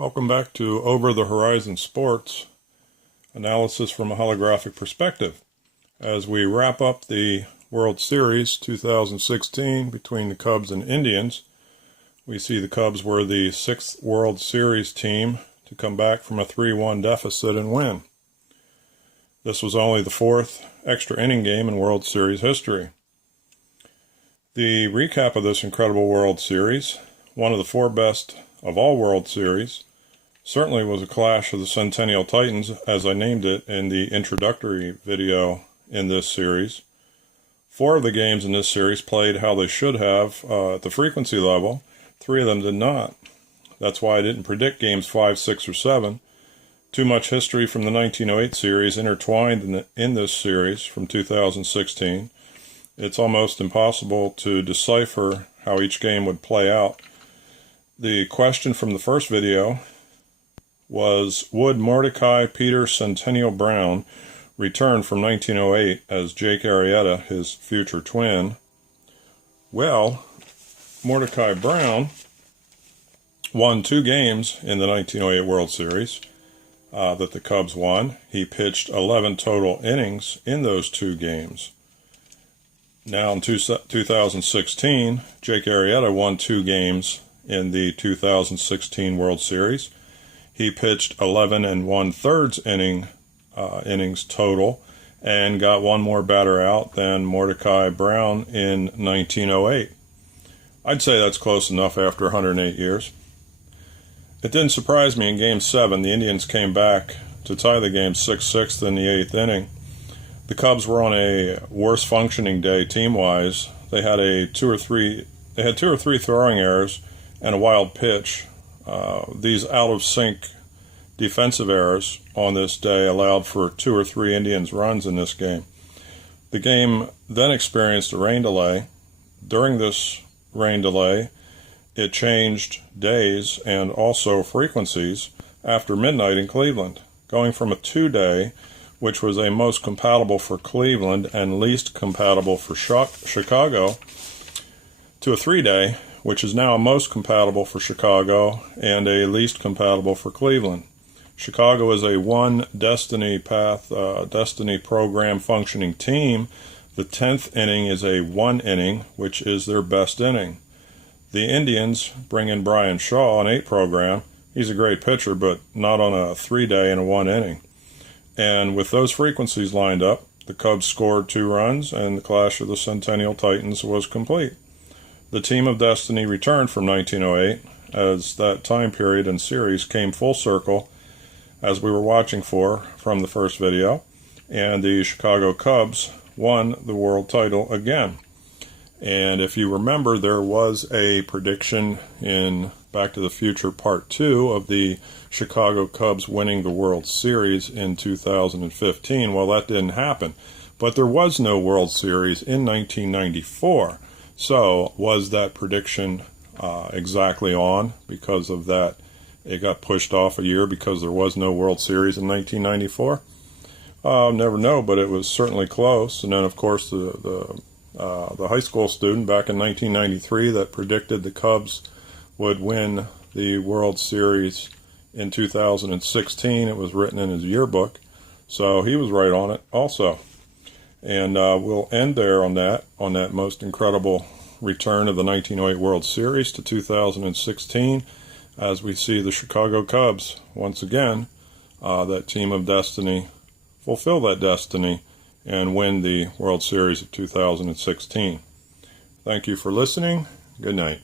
Welcome back to Over the Horizon Sports, analysis from a holographic perspective. As we wrap up the World Series 2016 between the Cubs and Indians, we see the Cubs were the sixth World Series team to come back from a 3-1 deficit and win. This was only the fourth extra inning game in World Series history. The recap of this incredible World Series, one of the four best of all World Series, certainly was a clash of the Centennial Titans, as I named it in the introductory video in this series. Four of the games in this series played how they should have at the frequency level. Three of them did not. That's why I didn't predict games 5, 6, or 7. Too much history from the 1908 series intertwined in this series from 2016. It's almost impossible to decipher how each game would play out. The question from the first video was, would Mordecai Peter Centennial Brown return from 1908 as Jake Arrieta, his future twin? Well, Mordecai Brown won 2 games in the 1908 World Series that the Cubs won. He pitched 11 total innings in those 2 games. Now in 2016, Jake Arrieta won 2 games in the 2016 World Series. He pitched 11 1/3 innings total and got one more batter out than Mordecai Brown in 1908. I'd say that's close enough after 108 years. It didn't surprise me in Game 7. The Indians came back to tie the game 6-6 in the 8th inning. The Cubs were on a worse functioning day team-wise. They had two or three throwing errors and a wild pitch. These out-of-sync defensive errors on this day allowed for 2 or 3 Indians runs in this game. The game then experienced a rain delay. During this rain delay, it changed days and also frequencies after midnight in Cleveland, going from a 2-day, which was a most compatible for Cleveland and least compatible for Chicago, to a 3-day, which is now a most compatible for Chicago and a least compatible for Cleveland. Chicago is a one destiny program functioning team. The 10th inning is a 1 inning, which is their best inning. The Indians bring in Brian Shaw, an 8 program. He's a great pitcher, but not on a 3-day and a 1 inning. And with those frequencies lined up, the Cubs scored 2 runs, and the clash of the Centennial Titans was complete. The team of destiny returned from 1908 as that time period and series came full circle, as we were watching for from the first video, and the Chicago Cubs won the world title again. And if you remember, there was a prediction in Back to the Future Part 2 of the Chicago Cubs winning the World Series in 2015. Well, that didn't happen. But there was no World Series in 1994. So, was that prediction exactly on because of that? It got pushed off a year because there was no World Series in 1994? Never know, but it was certainly close. And then, of course, the high school student back in 1993 that predicted the Cubs would win the World Series in 2016. It was written in his yearbook, so he was right on it also. And we'll end there on that most incredible return of the 1908 World Series to 2016, as we see the Chicago Cubs once again, that team of destiny, fulfill that destiny and win the World Series of 2016. Thank you for listening. Good night.